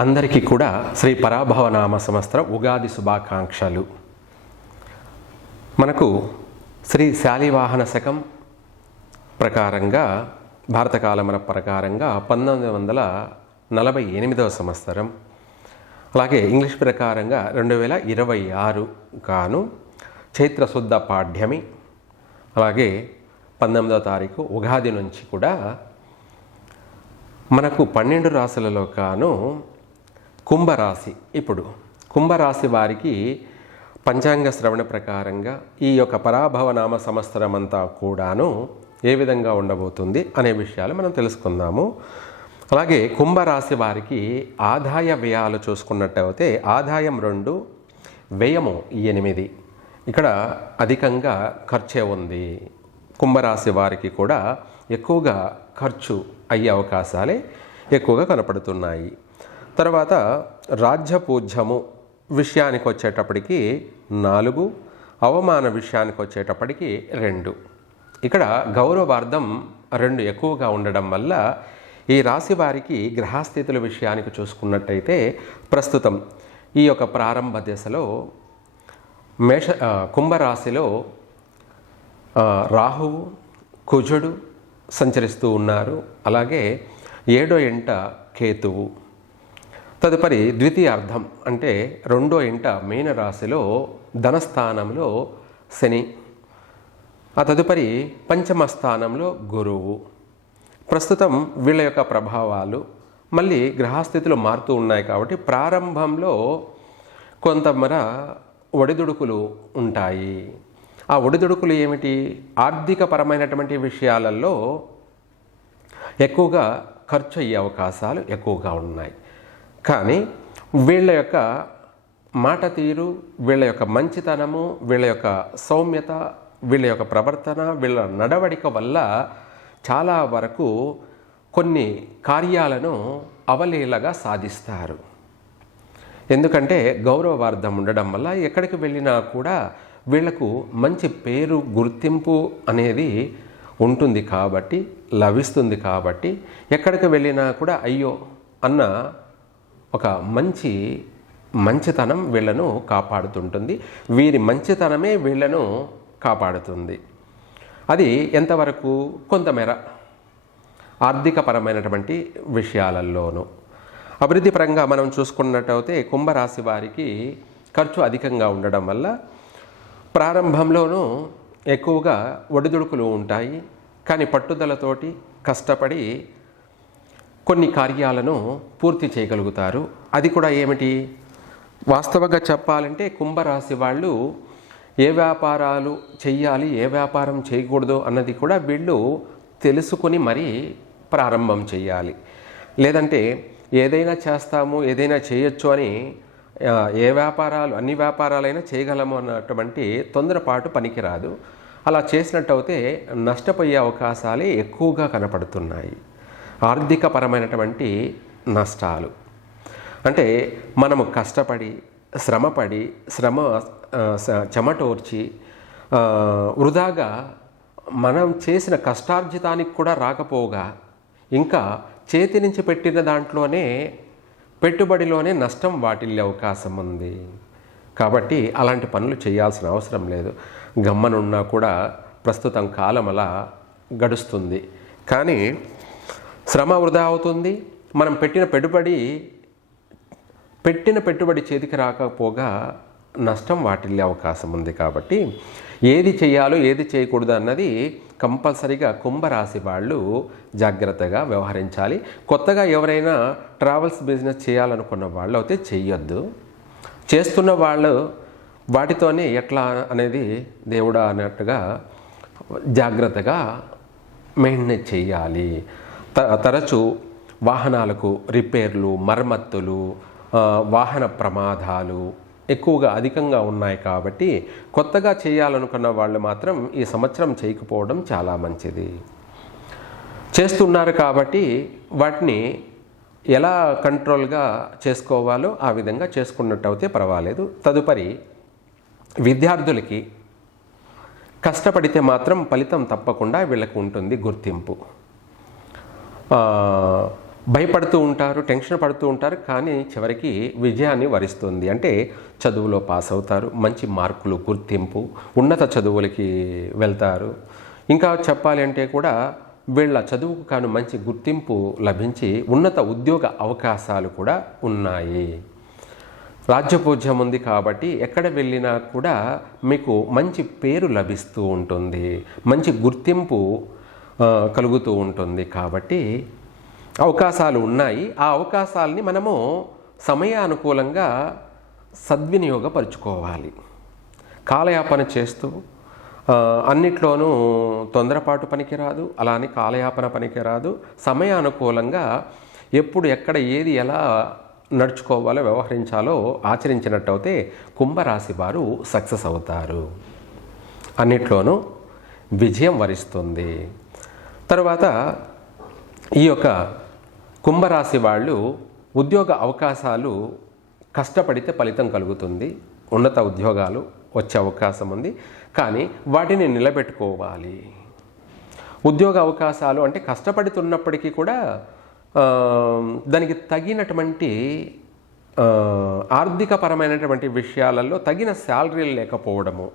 అందరికీ కూడా శ్రీ పరాభవనామ సంవత్సర ఉగాది శుభాకాంక్షలు. మనకు శ్రీ శాలివాహన శకం ప్రకారంగా భారత కాలమాన ప్రకారంగా 1948వ సంవత్సరం, అలాగే ఇంగ్లీష్ ప్రకారంగా 2026 గాను చైత్రశుద్ధ పాడ్యమి, అలాగే 19వ తారీఖు ఉగాది నుంచి కూడా మనకు 12 రాశులలో కాను కుంభరాశి. ఇప్పుడు కుంభరాశి వారికి పంచాంగ శ్రవణ ప్రకారంగా ఈ యొక్క పరాభవనామ సంవత్సరం అంతా కూడాను ఏ విధంగా ఉండబోతుంది అనే విషయాలు మనం తెలుసుకుందాము. అలాగే కుంభరాశి వారికి ఆదాయ వ్యయాలు చూసుకున్నట్టయితే ఆదాయం 2, వ్యయము 8. ఇక్కడ అధికంగా ఖర్చే ఉంది. కుంభరాశి వారికి కూడా ఎక్కువగా ఖర్చు అయ్యే అవకాశాలే ఎక్కువగా కనపడుతున్నాయి. తర్వాత రాజ్యపూజ్యము విషయానికి వచ్చేటప్పటికి 4, అవమాన విషయానికి వచ్చేటప్పటికి 2. ఇక్కడ గౌరవార్థం 2 ఎక్కువగా ఉండడం వల్ల ఈ రాశి వారికి గ్రహస్థితుల విషయానికి చూసుకున్నట్టయితే ప్రస్తుతం ఈ యొక్క ప్రారంభ దశలో కుంభరాశిలో రాహువు, కుజుడు సంచరిస్తూ ఉన్నారు. అలాగే 7వ ఇంట కేతువు, తదుపరి ద్వితీయార్థం అంటే 2వ ఇంట మీనరాశిలో ధనస్థానంలో శని, ఆ తదుపరి పంచమ స్థానంలో గురువు. ప్రస్తుతం వీళ్ళ యొక్క ప్రభావాలు మళ్ళీ గ్రహస్థితులు మారుతూ ఉన్నాయి కాబట్టి ప్రారంభంలో కొంతమేర ఒడిదుడుకులు ఉంటాయి. ఆ ఒడిదుడుకులు ఏమిటి? ఆర్థిక పరమైనటువంటి విషయాలలో ఎక్కువగా ఖర్చు అయ్యే అవకాశాలు ఎక్కువగా ఉన్నాయి. కానీ వీళ్ళ యొక్క మాట తీరు, వీళ్ళ యొక్క మంచితనము, వీళ్ళ యొక్క సౌమ్యత, వీళ్ళ యొక్క ప్రవర్తన, వీళ్ళ నడవడిక వల్ల చాలా వరకు కొన్ని కార్యాలను అవలీలగా సాధిస్తారు. ఎందుకంటే గౌరవార్థం ఉండడం వల్ల ఎక్కడికి వెళ్ళినా కూడా వీళ్లకు మంచి పేరు, గుర్తింపు అనేది ఉంటుంది కాబట్టి, లభిస్తుంది కాబట్టి ఎక్కడికి వెళ్ళినా కూడా అయ్యో అన్న ఒక మంచితనం వీళ్ళను కాపాడుతుంటుంది. వీరి మంచితనమే వీళ్ళను కాపాడుతుంది. అది ఎంతవరకు? కొంతమేర ఆర్థికపరమైనటువంటి విషయాలలోనూ. అభివృద్ధి పరంగా మనం చూసుకున్నట్టయితే కుంభరాశి వారికి ఖర్చు అధికంగా ఉండడం వల్ల ప్రారంభంలోనూ ఎక్కువగా ఒడిదుడుకులు ఉంటాయి. కానీ పట్టుదలతోటి కష్టపడి కొన్ని కార్యాలను పూర్తి చేయగలుగుతారు. అది కూడా ఏమిటి? వాస్తవంగా చెప్పాలంటే కుంభరాశి వాళ్ళు ఏ వ్యాపారాలు చెయ్యాలి, ఏ వ్యాపారం చేయకూడదు అన్నది కూడా వీళ్ళు తెలుసుకొని మరీ ప్రారంభం చేయాలి. లేదంటే ఏదైనా చేస్తాము, ఏదైనా చేయొచ్చు అని అన్ని వ్యాపారాలైనా చేయగలము అన్నటువంటి తొందరపాటు పనికిరాదు. అలా చేసినట్టయితే నష్టపోయే అవకాశాలే ఎక్కువగా కనపడుతున్నాయి. ఆర్థికపరమైనటువంటి నష్టాలు అంటే మనము కష్టపడి శ్రమపడి చెమటోర్చి వృధాగా మనం చేసిన కష్టార్జితానికి కూడా రాకపోగా ఇంకా చేతి నుంచి పెట్టిన దాంట్లోనే పెట్టుబడిలోనే నష్టం వాటిల్లే అవకాశం ఉంది. కాబట్టి అలాంటి పనులు చేయాల్సిన అవసరం లేదు. గమ్మనున్నా కూడా ప్రస్తుతం కాలం అలా గడుస్తుంది. కానీ శ్రమ వృధా అవుతుంది. మనం పెట్టిన పెట్టుబడి చేతికి రాకపోగా నష్టం వాటిల్లే అవకాశం ఉంది. కాబట్టి ఏది చేయాలో ఏది చేయకూడదు అన్నది కంపల్సరీగా కుంభరాశి వాళ్ళు జాగ్రత్తగా వ్యవహరించాలి. కొత్తగా ఎవరైనా ట్రావెల్స్ బిజినెస్ చేయాలనుకున్న వాళ్ళు అయితే చెయ్యొద్దు. చేస్తున్న వాళ్ళు వాటితోనే ఎట్లా అనేది దేవుడా అన్నట్టుగా జాగ్రత్తగా మెయింటైన్ చేయాలి. తరచూ వాహనాలకు రిపేర్లు, మరమ్మతులు, వాహన ప్రమాదాలు ఎక్కువగా అధికంగా ఉన్నాయి. కాబట్టి కొత్తగా చేయాలనుకున్న వాళ్ళు మాత్రం ఈ సంవత్సరం చేయకపోవడం చాలా మంచిది. చేస్తున్నారు కాబట్టి వాటిని ఎలా కంట్రోల్గా చేసుకోవాలో ఆ విధంగా చేసుకున్నట్టయితే పర్వాలేదు. తదుపరి విద్యార్థులకి కష్టపడితే మాత్రం ఫలితం తప్పకుండా వీళ్ళకు ఉంటుంది, గుర్తింపు. భయపడుతూ ఉంటారు, టెన్షన్ పడుతూ ఉంటారు, కానీ చివరికి విజయాన్ని వరిస్తుంది. అంటే చదువులో పాస్ అవుతారు, మంచి మార్కులు, గుర్తింపు, ఉన్నత చదువులకి వెళ్తారు. ఇంకా చెప్పాలి అంటే కూడా వీళ్ళ చదువుకు కాను మంచి గుర్తింపు లభించి ఉన్నత ఉద్యోగ అవకాశాలు కూడా ఉన్నాయి. రాజ్యపూజ్యం ఉంది కాబట్టి ఎక్కడ వెళ్ళినా కూడా మీకు మంచి పేరు లభిస్తూ ఉంటుంది, మంచి గుర్తింపు కలుగుతూ ఉంటుంది. కాబట్టి అవకాశాలు ఉన్నాయి. ఆ అవకాశాలని మనము సమయానుకూలంగా సద్వినియోగపరుచుకోవాలి. కాలయాపన చేస్తూ అన్నిట్లోనూ తొందరపాటు పనికిరాదు, అలానే కాలయాపన పనికిరాదు. సమయానుకూలంగా ఎప్పుడు ఎక్కడ ఏది ఎలా నడుచుకోవాలో వ్యవహరించాలో ఆచరించినట్టయితే కుంభరాశి వారు సక్సెస్ అవుతారు, అన్నిట్లోనూ విజయం వరిస్తుంది. తరువాత ఈ యొక్క కుంభరాశి వాళ్ళు ఉద్యోగ అవకాశాలు కష్టపడితే ఫలితం కలుగుతుంది, ఉన్నత ఉద్యోగాలు వచ్చే అవకాశం ఉంది, కానీ వాటిని నిలబెట్టుకోవాలి. ఉద్యోగ అవకాశాలు అంటే కష్టపడుతున్నప్పటికీ కూడా దానికి తగినటువంటి ఆర్థికపరమైనటువంటి విషయాలలో తగిన శాలరీలు లేకపోవడము.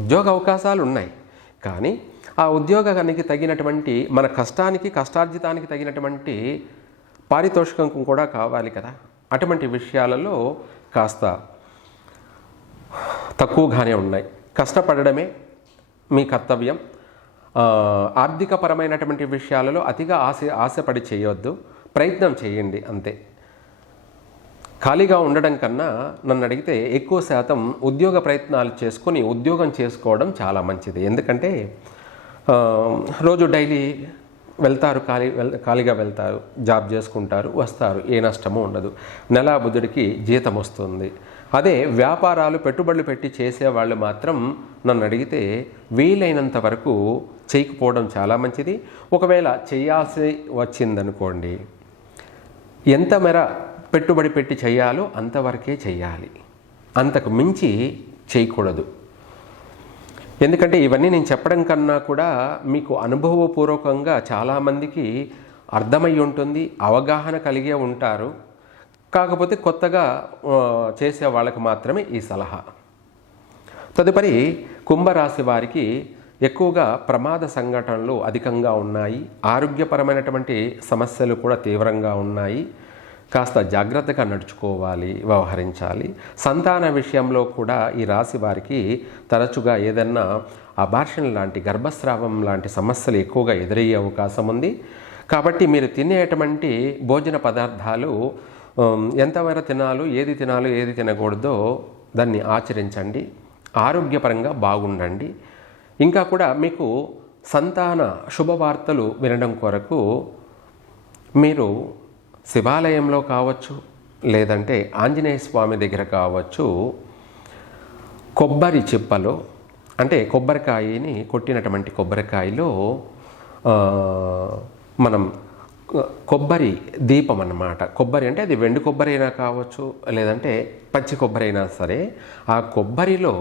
ఉద్యోగ అవకాశాలు ఉన్నాయి, కానీ ఆ ఉద్యోగానికి తగినటువంటి మన కష్టార్జితానికి తగినటువంటి పారితోషికం కూడా కావాలి కదా. అటువంటి విషయాలలో కాస్త తక్కువగానే ఉన్నాయి. కష్టపడడమే మీ కర్తవ్యం. ఆర్థికపరమైనటువంటి విషయాలలో అతిగా ఆశపడి చేయవద్దు, ప్రయత్నం చేయండి అంతే. ఖాళీగా ఉండడం కన్నా నన్ను అడిగితే ఎక్కువ శాతం ఉద్యోగ ప్రయత్నాలు చేసుకొని ఉద్యోగం చేసుకోవడం చాలా మంచిది. ఎందుకంటే రోజు డైలీ వెళ్తారు, ఖాళీగా వెళ్తారు, జాబ్ చేసుకుంటారు, వస్తారు, ఏ నష్టము ఉండదు, నెలా బుద్ధుడికి జీతం వస్తుంది. అదే వ్యాపారాలు పెట్టుబడులు పెట్టి చేసేవాళ్ళు మాత్రం నన్ను అడిగితే వీలైనంత వరకు చేయకపోవడం చాలా మంచిది. ఒకవేళ చేయాల్సి వచ్చిందనుకోండి, ఎంత మేర పెట్టుబడి పెట్టి చేయాలో అంతవరకే చేయాలి, అంతకు మించి చేయకూడదు. ఎందుకంటే ఇవన్నీ నేను చెప్పడం కన్నా కూడా మీకు అనుభవపూర్వకంగా చాలామందికి అర్థమై ఉంటుంది, అవగాహన కలిగే ఉంటారు. కాకపోతే కొత్తగా చేసే వాళ్ళకి మాత్రమే ఈ సలహా. తదుపరి కుంభరాశి వారికి ఎక్కువగా ప్రమాద సంఘటనలు అధికంగా ఉన్నాయి, ఆరోగ్యపరమైనటువంటి సమస్యలు కూడా తీవ్రంగా ఉన్నాయి. కాస్త జాగ్రత్తగా నడుచుకోవాలి, వ్యవహరించాలి. సంతాన విషయంలో కూడా ఈ రాశి వారికి తరచుగా ఏదన్నా అబార్షన్ లాంటి, గర్భస్రావం లాంటి సమస్యలు ఎక్కువగా ఎదురయ్యే అవకాశం ఉంది. కాబట్టి మీరు తినేటువంటి భోజన పదార్థాలు ఎంతవరకు తినాలో, ఏది తినకూడదో దాన్ని ఆచరించండి. ఆరోగ్యపరంగా బాగుండండి. ఇంకా కూడా మీకు సంతాన శుభవార్తలు వినడం కొరకు మీరు శివాలయంలో కావచ్చు, లేదంటే ఆంజనేయ స్వామి దగ్గర కావచ్చు, కొబ్బరి చిప్పలో అంటే కొబ్బరికాయని కొట్టినటువంటి కొబ్బరికాయలో మనం కొబ్బరి దీపం అన్నమాట. కొబ్బరి అంటే అది వెండి కొబ్బరి అయినా కావచ్చు, లేదంటే పచ్చి కొబ్బరి అయినా సరే, ఆ కొబ్బరిలో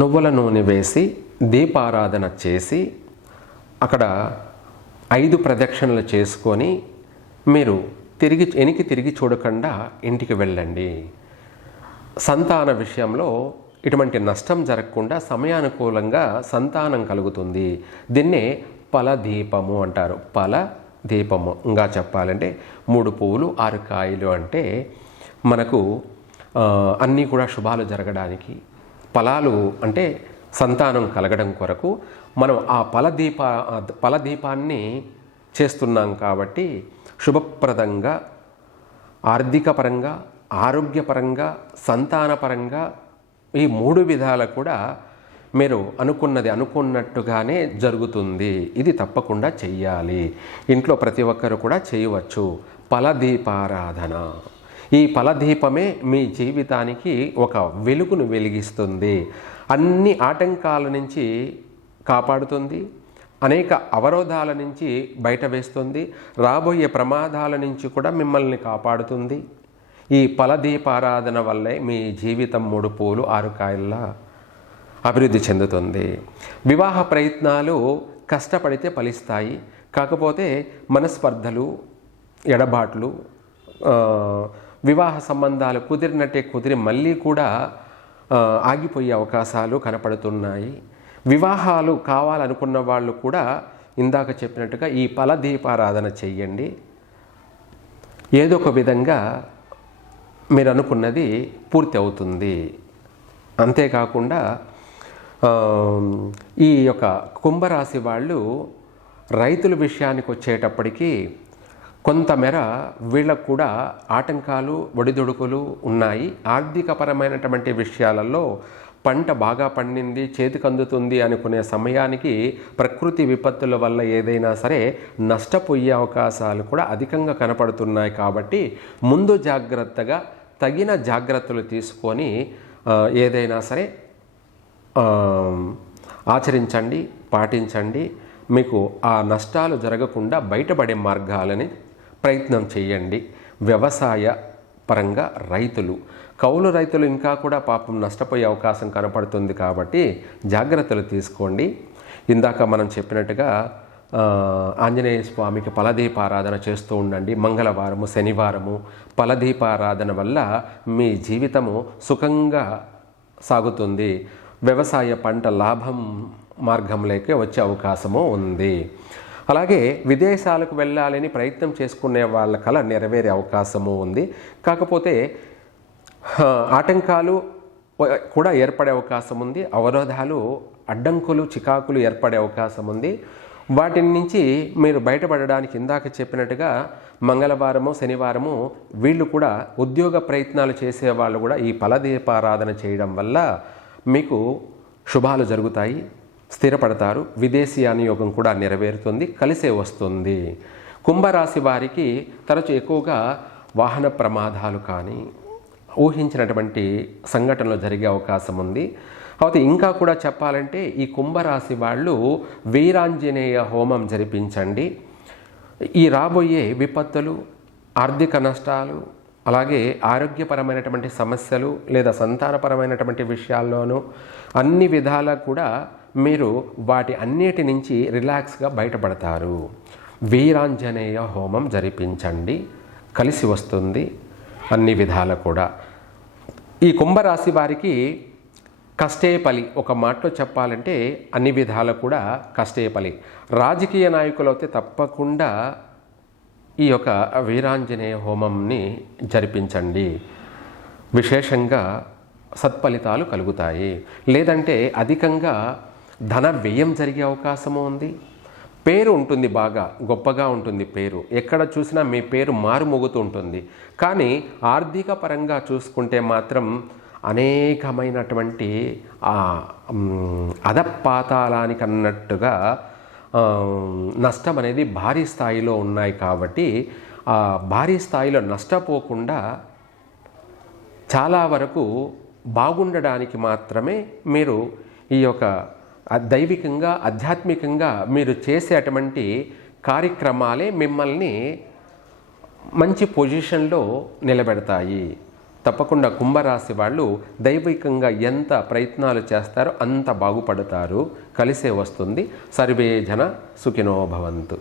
నువ్వుల నూనె వేసి దీపారాధన చేసి అక్కడ 5 ప్రదక్షిణలు చేసుకొని మీరు తిరిగి చూడకుండా ఇంటికి వెళ్ళండి. సంతాన విషయంలో ఇటువంటి నష్టం జరగకుండా సమయానుకూలంగా సంతానం కలుగుతుంది. దీన్నే ఫలదీపము అంటారు. ఫలదీపము ఇంకా చెప్పాలంటే 3 పువ్వులు 6 కాయలు అంటే మనకు అన్నీ కూడా శుభాలు జరగడానికి, ఫలాలు అంటే సంతానం కలగడం కొరకు మనం ఆ ఫలదీపాన్ని చేస్తున్నాం. కాబట్టి శుభప్రదంగా, ఆర్థికపరంగా, ఆరోగ్యపరంగా, సంతానపరంగా ఈ 3 విధాలు కూడా మీరు అనుకున్నట్టుగానే జరుగుతుంది. ఇది తప్పకుండా చెయ్యాలి. ఇంట్లో ప్రతి ఒక్కరు కూడా చేయవచ్చు ఫలదీపారాధన. ఈ ఫలదీపమే మీ జీవితానికి ఒక వెలుగును వెలిగిస్తుంది, అన్ని ఆటంకాల నుంచి కాపాడుతుంది, అనేక అవరోధాల నుంచి బయట వేస్తుంది, రాబోయే ప్రమాదాల నుంచి కూడా మిమ్మల్ని కాపాడుతుంది. ఈ ఫలదీపారాధన వల్లే మీ జీవితం 3 పూలు 6 కాయల్లా అభివృద్ధి చెందుతుంది. వివాహ ప్రయత్నాలు కష్టపడితే ఫలిస్తాయి, కాకపోతే మనస్పర్ధలు, ఎడబాట్లు, వివాహ సంబంధాలు కుదిరినట్టే కుదిరి మళ్ళీ కూడా ఆగిపోయే అవకాశాలు కనపడుతున్నాయి. వివాహాలు కావాలనుకున్న వాళ్ళు కూడా ఇందాక చెప్పినట్టుగా ఈ ఫలదీపారాధన చెయ్యండి. ఏదో ఒక విధంగా మీరు అనుకున్నది పూర్తి అవుతుంది. అంతేకాకుండా ఈ యొక్క కుంభరాశి వాళ్ళు రైతుల విషయానికి వచ్చేటప్పటికీ కొంతమేర వీళ్ళకు కూడా ఆటంకాలు, ఒడిదుడుకులు ఉన్నాయి. ఆర్థికపరమైనటువంటి విషయాలలో పంట బాగా పండింది, చేతికి అందుతుంది అనుకునే సమయానికి ప్రకృతి విపత్తుల వల్ల ఏదైనా సరే నష్టపోయే అవకాశాలు కూడా అధికంగా కనపడుతున్నాయి. కాబట్టి ముందు జాగ్రత్తగా తగిన జాగ్రత్తలు తీసుకొని ఏదైనా సరే ఆచరించండి, పాటించండి. మీకు ఆ నష్టాలు జరగకుండా బయటపడే మార్గాలని ప్రయత్నం చేయండి. వ్యవసాయ పరంగా రైతులు, కౌలు రైతులు ఇంకా కూడా పాపం నష్టపోయే అవకాశం కనపడుతుంది. కాబట్టి జాగ్రత్తలు తీసుకోండి. ఇందాక మనం చెప్పినట్టుగా ఆంజనేయ స్వామికి ఫలదీపారాధన చేస్తూ ఉండండి. మంగళవారము, శనివారము ఫలదీపారాధన వల్ల మీ జీవితము సుఖంగా సాగుతుంది. వ్యవసాయ పంట లాభం మార్గంలోకి వచ్చే అవకాశము ఉంది. అలాగే విదేశాలకు వెళ్ళాలని ప్రయత్నం చేసుకునే వాళ్ళ కల నెరవేరే అవకాశము ఉంది. కాకపోతే ఆటంకాలు కూడా ఏర్పడే అవకాశం ఉంది. అవరోధాలు, అడ్డంకులు, చికాకులు ఏర్పడే అవకాశం ఉంది. వాటి నుంచి మీరు బయటపడడానికి ఇందాక చెప్పినట్టుగా మంగళవారము, శనివారము వీళ్ళు కూడా ఉద్యోగ ప్రయత్నాలు చేసేవాళ్ళు కూడా ఈ ఫలదీపారాధన చేయడం వల్ల మీకు శుభాలు జరుగుతాయి, స్థిరపడతారు. విదేశీయాన యోగం కూడా నెరవేరుతుంది, కలిసే వస్తుంది. కుంభరాశి వారికి తరచు ఎక్కువగా వాహన ప్రమాదాలు కానీ ఊహించినటువంటి సంఘటనలు జరిగే అవకాశం ఉంది. అయితే ఇంకా కూడా చెప్పాలంటే ఈ కుంభరాశి వాళ్ళు వీరాంజనేయ హోమం జరిపించండి. ఈ రాబోయే విపత్తులు, ఆర్థిక నష్టాలు, అలాగే ఆరోగ్యపరమైనటువంటి సమస్యలు లేదా సంతానపరమైనటువంటి విషయాల్లోనూ అన్ని విధాలా కూడా మీరు వాటి అన్నిటి నుంచి రిలాక్స్గా బయటపడతారు. వీరాంజనేయ హోమం జరిపించండి, కలిసి వస్తుంది అన్ని విధాల కూడా. ఈ కుంభరాశి వారికి కష్టే ఫలి, ఒక మాటలో చెప్పాలంటే అన్ని విధాలు కూడా కష్టే ఫలి. రాజకీయ నాయకులు అయితే తప్పకుండా ఈ యొక్క వీరాంజనేయ హోమంని జరిపించండి, విశేషంగా సత్ఫలితాలు కలుగుతాయి. లేదంటే అధికంగా ధన వ్యయం జరిగే అవకాశము ఉంది. పేరు ఉంటుంది, బాగా గొప్పగా ఉంటుంది పేరు, ఎక్కడ చూసినా మీ పేరు మారుమోగుతూ ఉంటుంది. కానీ ఆర్థిక పరంగా చూసుకుంటే మాత్రం అనేకమైనటువంటి అధపాతాళానికి అన్నట్టుగా నష్టం అనేది భారీ స్థాయిలో ఉన్నాయి. కాబట్టి ఆ భారీ స్థాయిలో నష్టపోకుండా చాలా వరకు బాగుండడానికి మాత్రమే మీరు ఈ యొక్క దైవికంగా, ఆధ్యాత్మికంగా మీరు చేసేటువంటి కార్యక్రమాలే మిమ్మల్ని మంచి పొజిషన్లో నిలబెడతాయి. తప్పకుండా కుంభరాశి వాళ్ళు దైవికంగా ఎంత ప్రయత్నాలు చేస్తారో అంత బాగుపడతారు, కలిసే వస్తుంది. సర్వే జన సుఖినో భవంతు.